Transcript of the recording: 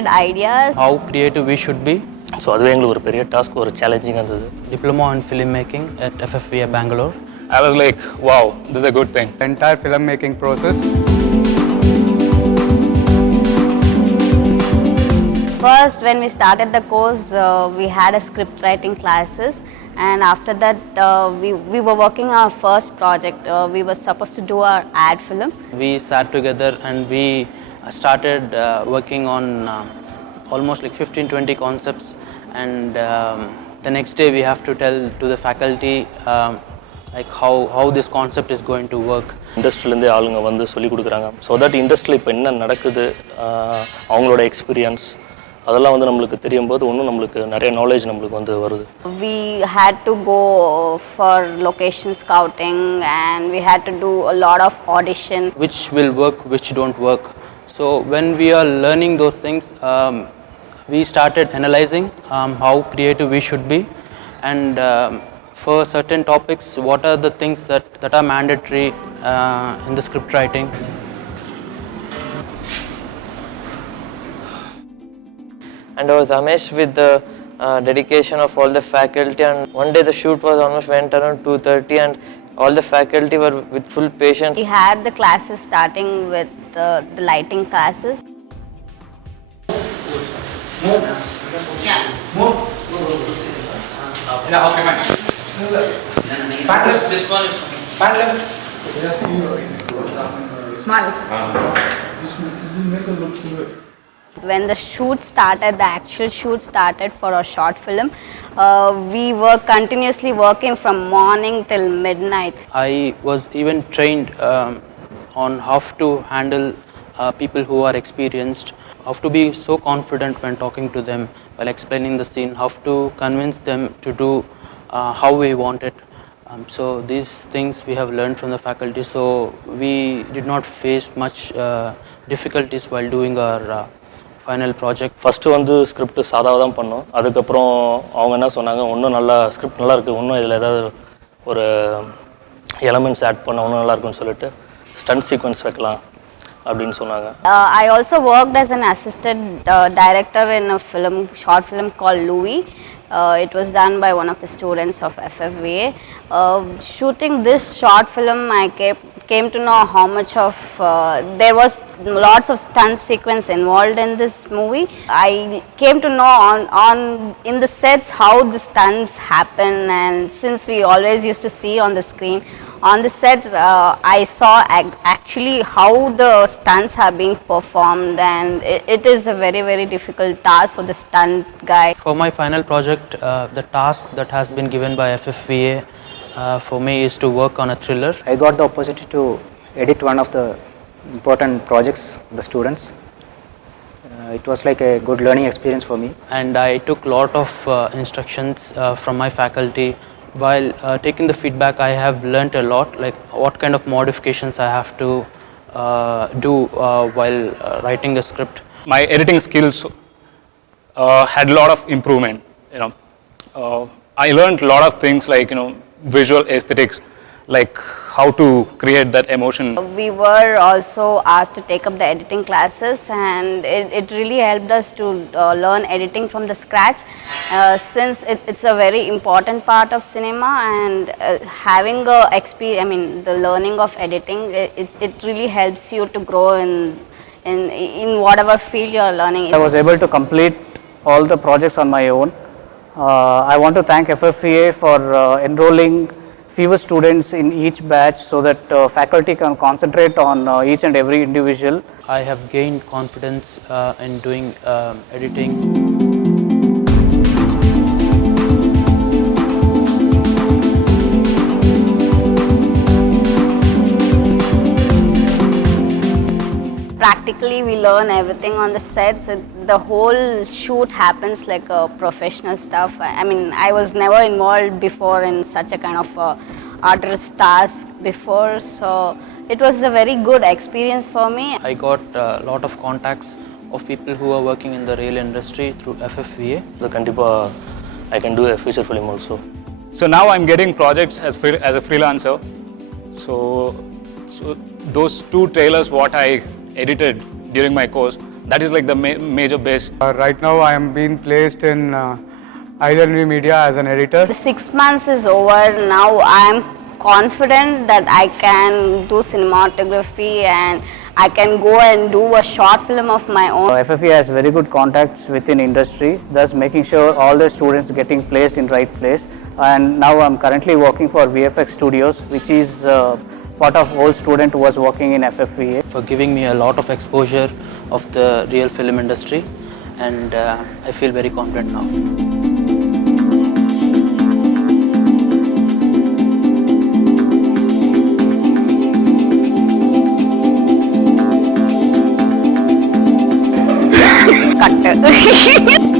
unexpected ideas. How creative we should be. So அதுவே எங்களுக்கு ஒரு பெரிய டாஸ்க், ஒரு சேலஞ்சிங்காக இருந்தது. Diploma in Filmmaking at FFVA Bangalore. I was like, wow, this is a good thing. The entire filmmaking process. First, when we started the course, we had a script writing classes, and after that, we were working on our first project. We were supposed to do our ad film. We sat together and we started working on almost like 15-20 concepts, and the next day we have to tell to the faculty like how this concept is going to work. இண்டஸ்ட்ரியிலேருந்தே ஆளுங்க வந்து சொல்லிக் கொடுக்குறாங்க. So that இண்டஸ்ட்ரியில் இப்போ என்ன நடக்குது, அவங்களோட experience அதெல்லாம் வந்து நம்மளுக்கு தெரியும் போது இன்னும் நம்மளுக்கு நிறைய நாலேஜ் நம்மளுக்கு வந்து வருது. We had to go for location scouting and we had to do a lot of audition. Which will work, which don't work. So when we are learning those things, we started analyzing how creative we should be, and for certain topics, what are the things that are mandatory in the script writing. And I was amazed with the dedication of all the faculty, and one day the shoot was almost went around 2:30 and all the faculty were with full patience. We had the classes starting with the lighting classes. Yeah, okay, fine. Pan left. This one is pan left. Smile. This will make a look silver. When the shoot started, the actual shoot started for a short film, we were continuously working from morning till midnight. I was even trained on how to handle people who are experienced, how to be so confident when talking to them while explaining the scene, how to convince them to do how we want it. So these things we have learned from the faculty, so we did not face much difficulties while doing our final project. First வந்து script சாதாவாக தான் பண்ணோம். அதுக்கப்புறம் அவங்க என்ன சொன்னாங்க, இன்னும் நல்லா script நல்லா இருக்குது, இன்னும் இதில் ஏதாவது ஒரு எலமெண்ட்ஸ் ஆட் பண்ண இன்னும் நல்லா இருக்குன்னு சொல்லிட்டு ஸ்டண்ட் சீக்வன்ஸ் வைக்கலாம் அப்படின்னு சொன்னாங்க. I also worked as an assistant director in a short film called Louis. It was done by one of the students of FFVA. Shooting this short film, I came to know how much of there was lots of stunt sequence involved in this movie. I came to know on in the sets how the stunts happen, and since we always used to see on the screen, on the sets I saw actually how the stunts are being performed, and it is a very, very difficult task for the stunt guy. For my final project, the task that has been given by FFVA for me is to work on a thriller. I got the opportunity to edit one of the important projects of the students. It was like a good learning experience for me. And I took lot of instructions from my faculty. While taking the feedback, I have learnt a lot, like what kind of modifications I have to do while writing a script. My editing skills had a lot of improvement. I learned a lot of things like visual aesthetics, like how to create that emotion. We were also asked to take up the editing classes, and it really helped us to learn editing from the scratch, since it's a very important part of cinema, and having the learning of editing, it really helps you to grow in whatever field you are learning. I was able to complete all the projects on my own. I want to thank FFVA for enrolling fewer students in each batch so that faculty can concentrate on each and every individual. I have gained confidence in doing editing. Practically, we learn everything on the sets. The whole shoot happens like a professional stuff. I mean, I was never involved before in such a kind of arduous task before, so it was a very good experience for me. I got a lot of contacts of people who are working in the rail industry through FFVA. I can do a feature film also. So now I'm getting projects as a freelancer. So those 2 trailers what I edited during my course, that is like the major base. Right now I am being placed in ILNV Media as an editor. The 6 months is over. Now I am confident that I can do cinematography and I can go and do a short film of my own. FFVA has very good contacts within industry, thus making sure all the students getting placed in right place. And now I'm currently working for VFX Studios, which is part of old student who was working in FFVA. For giving me a lot of exposure of the real film industry, and I feel very confident now. Cut.